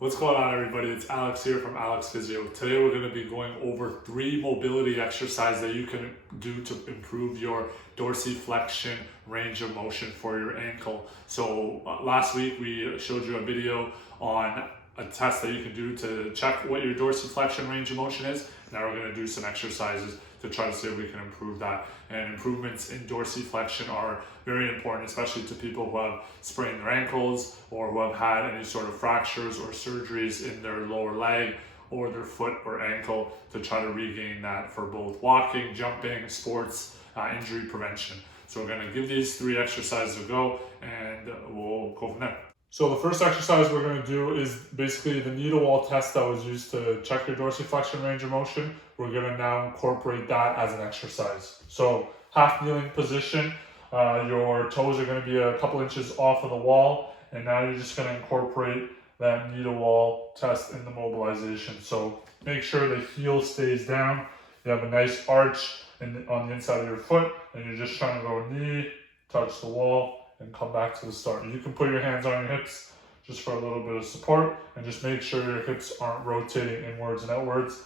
What's going on, everybody? It's Alex here from Aleks Physio. Today we're going to be going over 3 mobility exercises that you can do to improve your dorsiflexion range of motion for your ankle. So last week we showed you a video on a test that you can do to check what your dorsiflexion range of motion is. Now we're going to do some exercises to try to see if we can improve that. And improvements in dorsiflexion are very important, especially to people who have sprained their ankles or who have had any sort of fractures or surgeries in their lower leg or their foot or ankle, to try to regain that for both walking, jumping, sports, injury prevention. So we're going to give these 3 exercises a go and we'll go from there. So the first exercise we're going to do is basically the needle wall test that was used to check your dorsiflexion range of motion. We're going to now incorporate that as an exercise. So half kneeling position, your toes are going to be a couple inches off of the wall, and now you're just going to incorporate that needle wall test in the mobilization. So make sure the heel stays down. You have a nice arch on the inside of your foot, and you're just trying to go knee, touch the wall, and come back to the start. You can put your hands on your hips just for a little bit of support, and just make sure your hips aren't rotating inwards and outwards.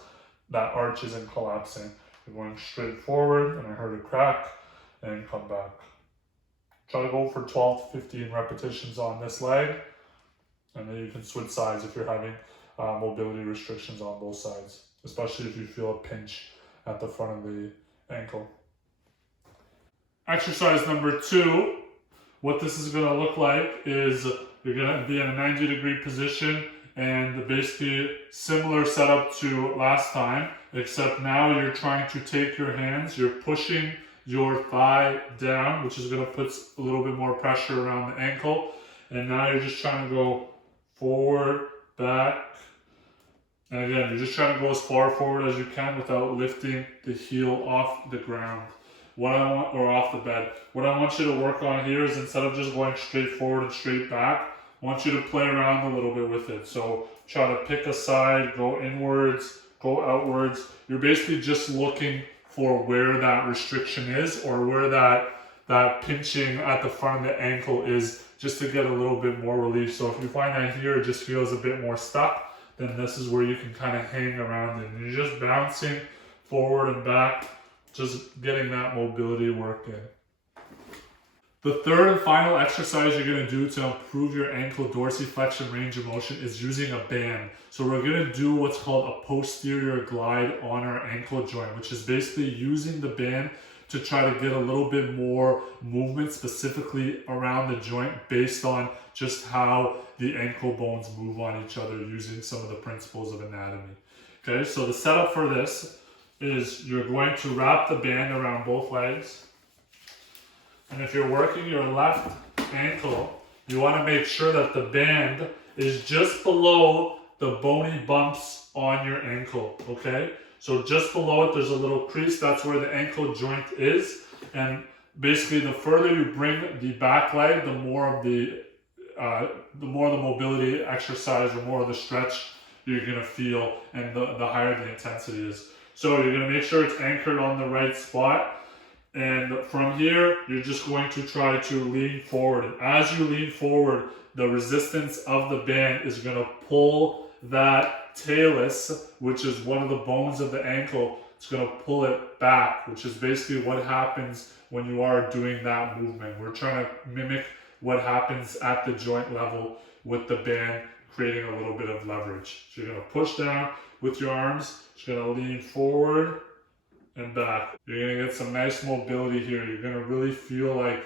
That arch isn't collapsing. You're going straight forward, and I heard a crack, and come back. Try to go for 12 to 15 repetitions on this leg, and then you can switch sides if you're having mobility restrictions on both sides, especially if you feel a pinch at the front of the ankle. Exercise number 2. What this is going to look like is you're going to be in a 90-degree position, and basically similar setup to last time, except now you're trying to take your hands, you're pushing your thigh down, which is going to put a little bit more pressure around the ankle, and now you're just trying to go forward, back, and again, you're just trying to go as far forward as you can without lifting the heel off the ground. Off the bed. What I want you to work on here is, instead of just going straight forward and straight back, I want you to play around a little bit with it. So try to pick a side, go inwards, go outwards. You're basically just looking for where that restriction is, or where that pinching at the front of the ankle is, just to get a little bit more relief. So if you find that here it just feels a bit more stuck, then this is where you can kind of hang around it. And you're just bouncing forward and back, just getting that mobility work in. The third and final exercise you're going to do to improve your ankle dorsiflexion range of motion is using a band. So we're going to do what's called a posterior glide on our ankle joint, which is basically using the band to try to get a little bit more movement specifically around the joint, based on just how the ankle bones move on each other, using some of the principles of anatomy. Okay, so the setup for this is you're going to wrap the band around both legs. And if you're working your left ankle, you want to make sure that the band is just below the bony bumps on your ankle, okay? So just below it, there's a little crease. That's where the ankle joint is. And basically, the further you bring the back leg, the more the mobility exercise, or more of the stretch you're going to feel, and the higher the intensity is. So you're going to make sure it's anchored on the right spot. And from here, you're just going to try to lean forward. And as you lean forward, the resistance of the band is going to pull that talus, which is one of the bones of the ankle. It's going to pull it back, which is basically what happens when you are doing that movement. We're trying to mimic what happens at the joint level with the band, creating a little bit of leverage. So you're going to push down with your arms. You're going to lean forward and back. You're going to get some nice mobility here. You're going to really feel like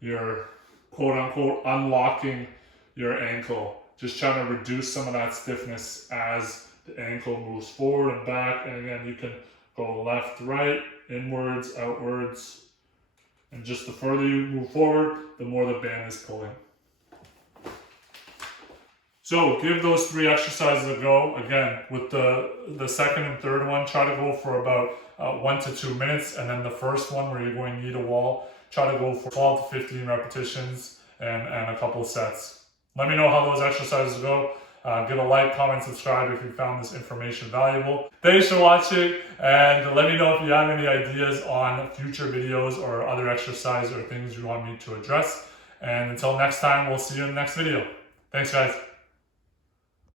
you're, quote unquote, unlocking your ankle. Just trying to reduce some of that stiffness as the ankle moves forward and back. And again, you can go left, right, inwards, outwards. And just the further you move forward, the more the band is pulling. So give those 3 exercises a go. Again, with the second and third one, try to go for about 1 to 2 minutes. And then the first one, where you're going knee to wall, try to go for 12 to 15 repetitions and a couple sets. Let me know how those exercises go. Give a like, comment, subscribe if you found this information valuable. Thanks for watching, and let me know if you have any ideas on future videos or other exercise or things you want me to address. And until next time, we'll see you in the next video. Thanks, guys.